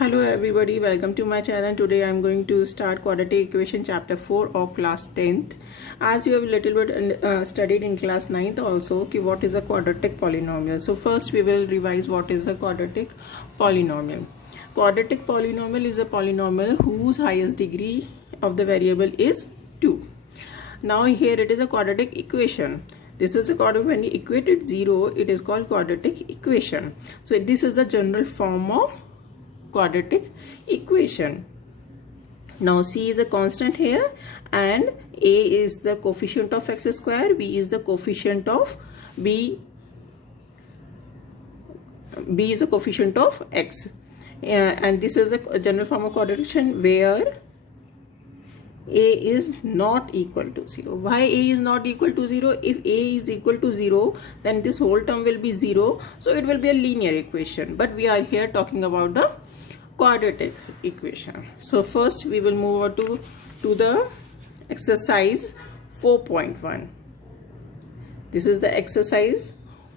Hello everybody, welcome to my channel. Today I am going to start quadratic equation chapter 4 of class 10th. As you have a little bit studied in class 9th also, what is a quadratic polynomial. So first we will revise what is a quadratic polynomial. Quadratic polynomial is a polynomial whose highest degree of the variable is 2. Now here it is a quadratic equation. This is a quadratic, when you equate it 0, it is called quadratic equation. So this is the general form of quadratic equation. Now c is a constant here and a is the coefficient of x square, b is the coefficient of b is the coefficient of x, and this is a general form of quadratic equation where a is not equal to 0. Why a is not equal to 0? If a is equal to 0, then this whole term will be 0, so it will be a linear equation. But we are here talking about the quadratic equation. So first we will move over to the exercise 4.1. This is the exercise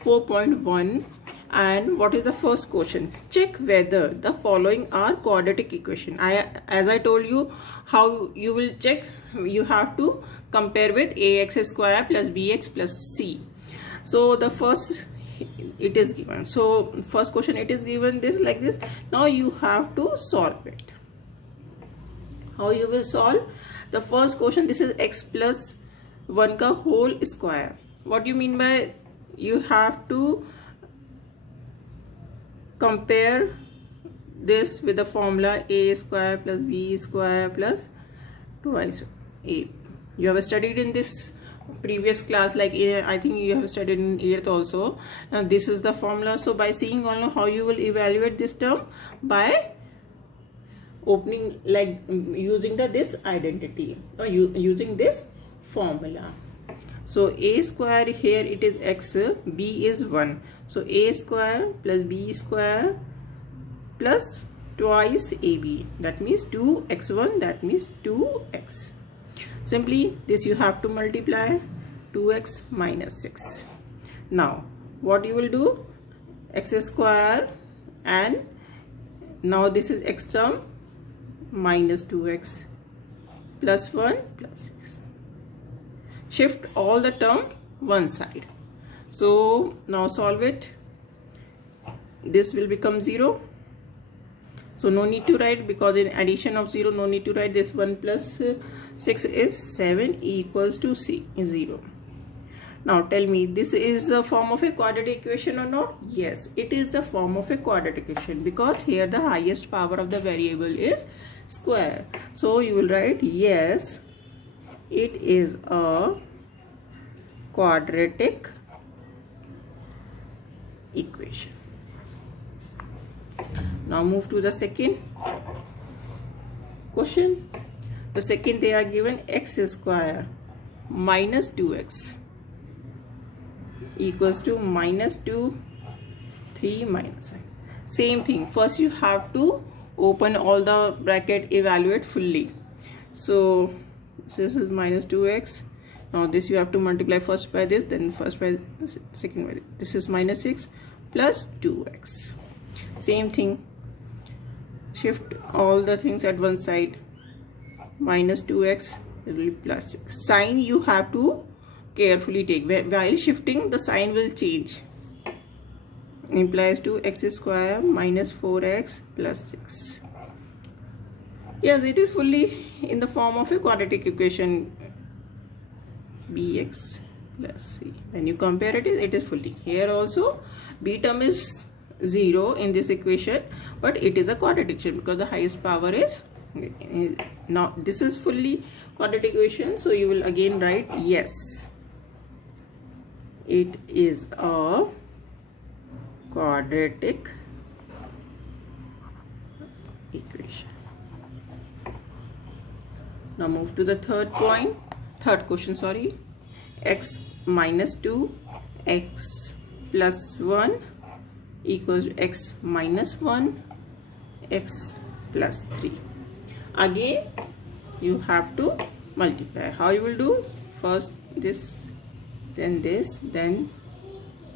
4.1, and what is the first question? Check whether the following are quadratic equation. As I told you how you will check, you have to compare with ax square plus bx plus c. So the first, it is given. So first question, it is given this like this. Now you have to solve it. How you will solve? The first question, this is x plus 1 ka whole square. What do you mean by? You have to compare this with the formula a square plus b square plus twice a. You have studied in this previous class, like I think you have studied in 8th also. Now this is the formula. So by seeing only how you will evaluate this term, by opening, like using this identity or using this formula. So a square, here it is x, b is 1, so a square plus b square plus twice ab, that means 2x1, that means 2x. Simply this you have to multiply, 2x minus 6. Now what you will do? X square, and now this is x term minus 2x plus 1 plus 6. Shift all the term one side. So now solve it. This will become 0. So no need to write, because in addition of 0 no need to write. This 1 plus 6 is 7 equals to c is 0. Now tell me, this is a form of a quadratic equation or not? Yes, it is a form of a quadratic equation, because here the highest power of the variable is square. So you will write yes, it is a quadratic equation. Now move to the second question. The second, they are given x square minus 2x equals to minus 2, 3 minus 9. Same thing. First you have to open all the bracket, evaluate fully. So this is minus 2x. Now this you have to multiply first by this, then first by second by this. This is minus 6 plus 2x. Same thing. Shift all the things at one side. Minus 2x, it will be plus 6. Sign you have to carefully take. While shifting, the sign will change. Implies to x square minus 4x plus 6. Yes, it is fully in the form of a quadratic equation, bx plus c. When you compare it, it is fully. Here also b term is 0 in this equation, but it is a quadratic equation because the highest power is. Now this is fully quadratic equation, so you will again write yes, it is a quadratic equation. Now move to the third question, sorry. X minus 2, x plus 1 equals to x minus 1, x plus 3. Again you have to multiply. How you will do? First this, then this, then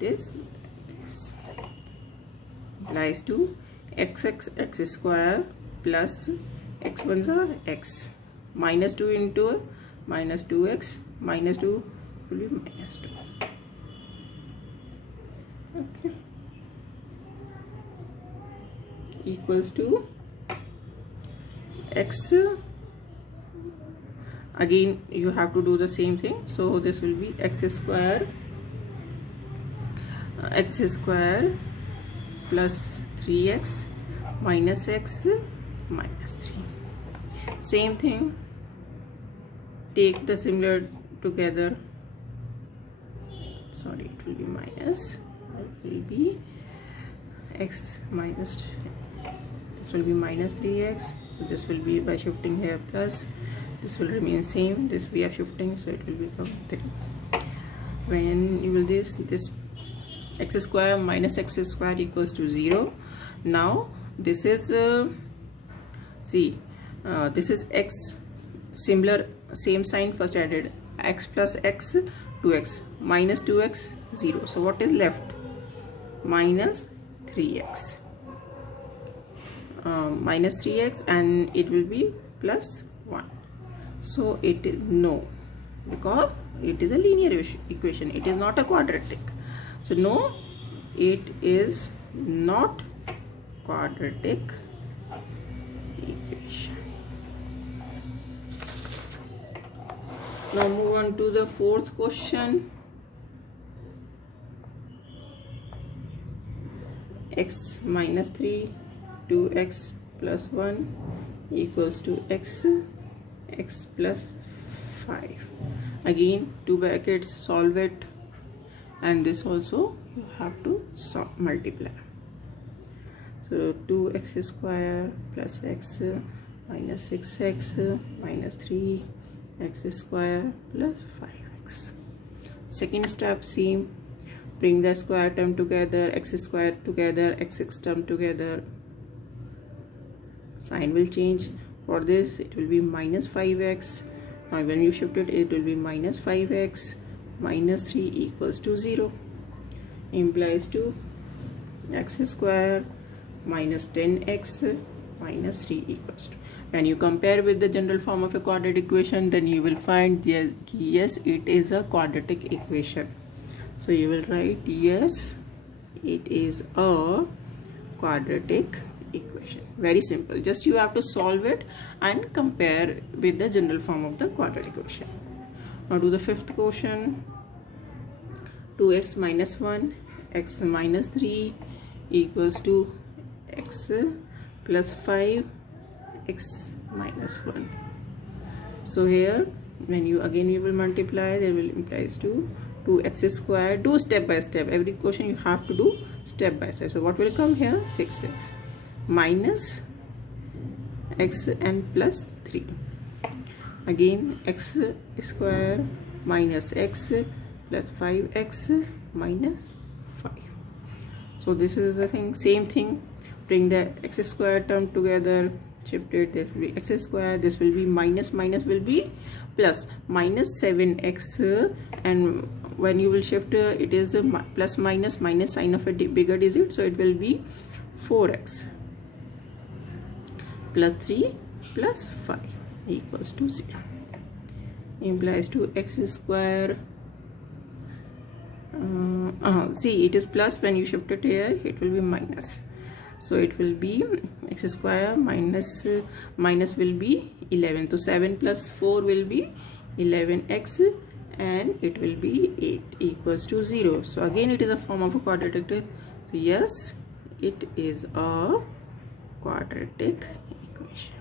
this, this. Applies to x square plus x ones are x, minus 2 into minus 2x, minus 2 will be minus 2. Okay, equals to x. Again you have to do the same thing, so this will be x square plus 3x minus x minus 3. Same thing, take the similar together, sorry, it will be minus, it will be x minus, this will be minus 3x, so this will be, by shifting here, plus, this will remain same, this we are shifting, so it will become 3. When you will this x square minus x square equals to 0. Now this is this is x, similar, same sign first added, x plus x 2x, minus 2x 0, so what is left? Minus 3x, minus 3x, and it will be plus 1. So it is no, because it is a linear equation, it is not a quadratic. So no, it is not quadratic equation. Now move on to the fourth question. X minus 3, 2x plus 1 equals to x plus 5. Again, 2 brackets, solve it, and this also you have to multiply. So 2x square plus x minus 6x minus 3 x square plus 5x. Second step, same, bring the square term together, x square together, x term together, sign will change. For this it will be minus 5x. Now when you shift it, it will be minus 5x minus 3 equals to 0, implies to x square minus 10x minus 3 equals to. When you compare with the general form of a quadratic equation, then you will find yes, it is a quadratic equation. So you will write yes, it is a quadratic equation. Very simple, just you have to solve it and compare with the general form of the quadratic equation. Now do the fifth question. 2x minus 1 x minus 3 equals to x plus 5 x minus 1. So here when you will multiply, there will implies to 2x square. Do step by step, every question you have to do step by step. So what will come here? 6x minus x and plus 3. Again x square minus x plus 5x minus 5. So this is the thing, same thing, bring the x square term together, shift it, this will be x square, this will be minus will be plus, minus 7x, and when you will shift it is a plus minus sign of a bigger digit, so it will be 4x plus 3 plus 5 equals to 0, implies to x square. See, it is plus, when you shift it here it will be minus, so it will be x square minus will be 11, so 7 plus 4 will be 11x, and it will be 8 equals to 0. So again it is a form of a quadratic. So yes, it is a quadratic equation.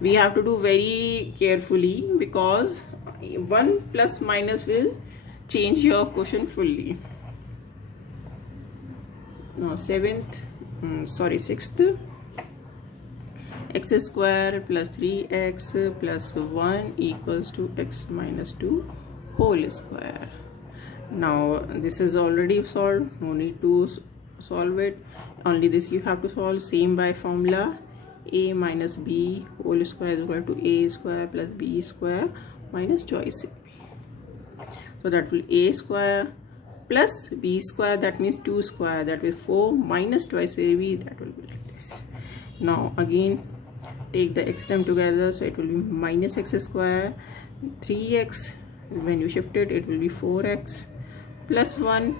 We have to do very carefully, because 1 plus minus will change your question fully. Now sixth, x square plus 3x plus 1 equals to x minus 2 whole square. Now this is already solved, no need to solve it, only this you have to solve. Same by formula, a minus b whole square is equal to a square plus b square minus twice b. So that will a square plus b square, that means 2 square, that will 4 minus twice ab, that will be like this. Now again take the x term together, so it will be minus x square, 3x, when you shift it, it will be 4x plus 1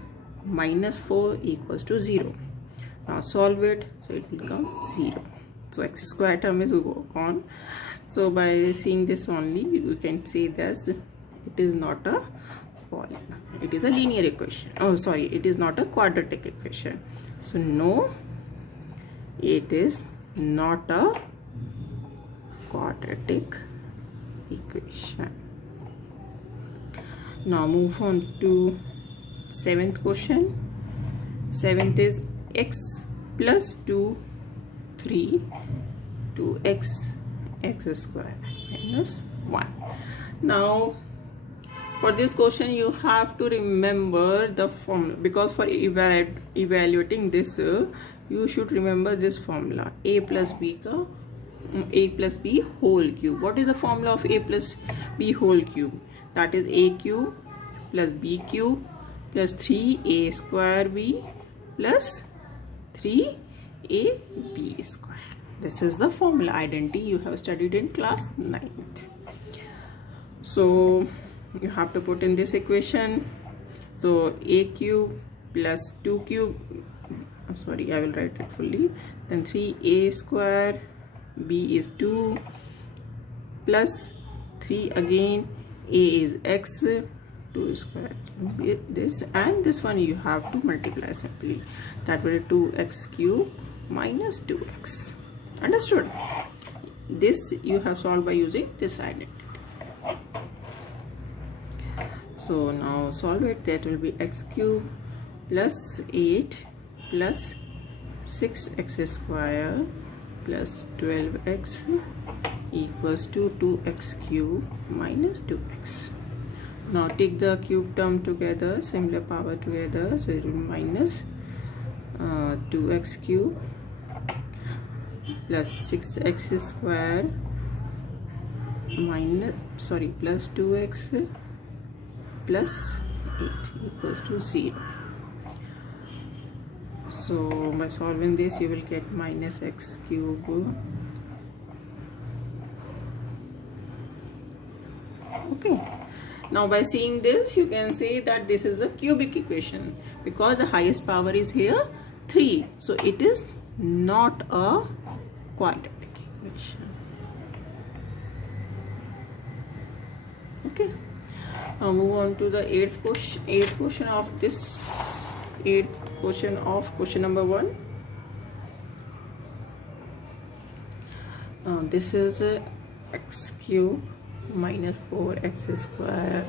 minus 4 equals to 0. Now solve it, so it will become 0. So x square term is gone. So by seeing this only, you can say that it is not a polynomial, it is a linear equation. Oh sorry, it is not a quadratic equation. So no, it is not a quadratic equation. Now move on to 7th question. 7th is x plus 2 3 2x x square minus 1. Now for this question you have to remember the formula, because for evaluating this you should remember this formula, a plus b whole cube. What is the formula of a plus b whole cube? That is a cube plus b cube plus 3a square b plus 3ab square. This is the formula identity you have studied in class 9th. So you have to put in this equation. So a cube plus 2 cube, sorry, I will write it fully, then 3a square, b is 2 plus 3 again, a is x, 2 square, this and this one you have to multiply simply, that will be 2x cube minus 2x. Understood? This you have solved by using this identity. So now solve it, that will be x cube plus 8 plus 6x square plus 12x equals to 2x cube minus 2x. Now take the cube term together, similar power together, so it will be minus 2x cube plus 6x square minus, sorry, plus 2x plus 8 equals to 0. So by solving this you will get minus x cube okay. Now by seeing this you can say that this is a cubic equation, because the highest power is here 3, so it is not a quadratic equation. Okay, now move on to the eighth question of question number 1. This is x cube minus 4x square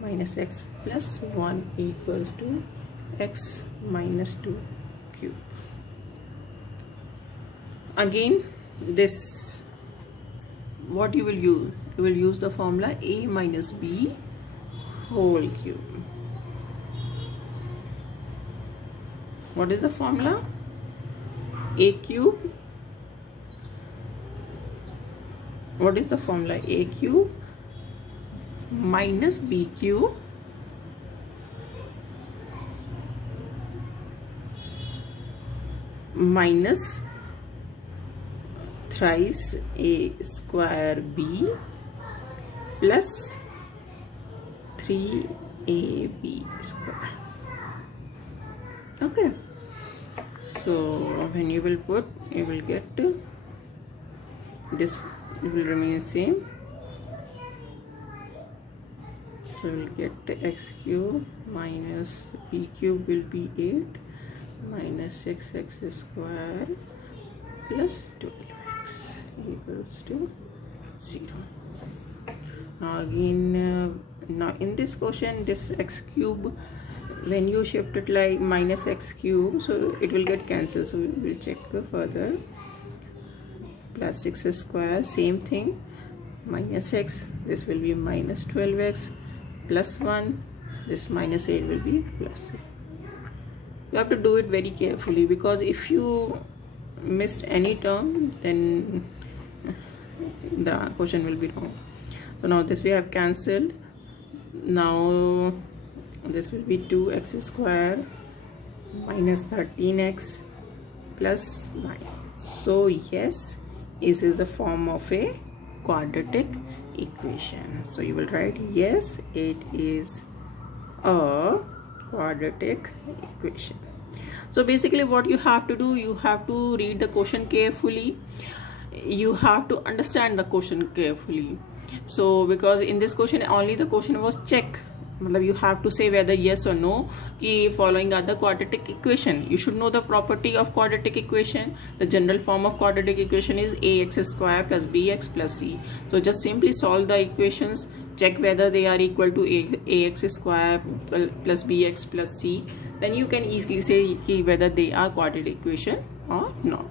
minus x plus 1 equals to x minus 2 cube. Again, this, what you will use? You will use the formula a minus b whole cube. What is the formula? A cube. What is the formula? A cube minus b cube minus thrice a square b plus 3ab square. Okay, so when you will put, you will get this, it will remain same. So we will get x cube minus b cube will be 8 minus 6x square plus 12x equals to 0. Now again, now in this question, this x cube, when you shift it like minus x cube, so it will get cancelled. So we will check further. Plus 6 square, same thing, minus x, this will be minus 12x plus 1, this minus 8 will be plus 6. You have to do it very carefully, because if you missed any term, then the question will be wrong. So now this we have cancelled. Now this will be 2x square minus 13x plus 9. So yes, this is a form of a quadratic equation. So you will write yes, it is a quadratic equation. So basically what you have to do, you have to read the question carefully, you have to understand the question carefully. So because in this question only the question was check, you have to say whether yes or no ki following are the quadratic equation. You should know the property of quadratic equation. The general form of quadratic equation is ax square plus bx plus c. So just simply solve the equations, check whether they are equal to ax square plus bx plus c, then you can easily say whether they are quadratic equation or not.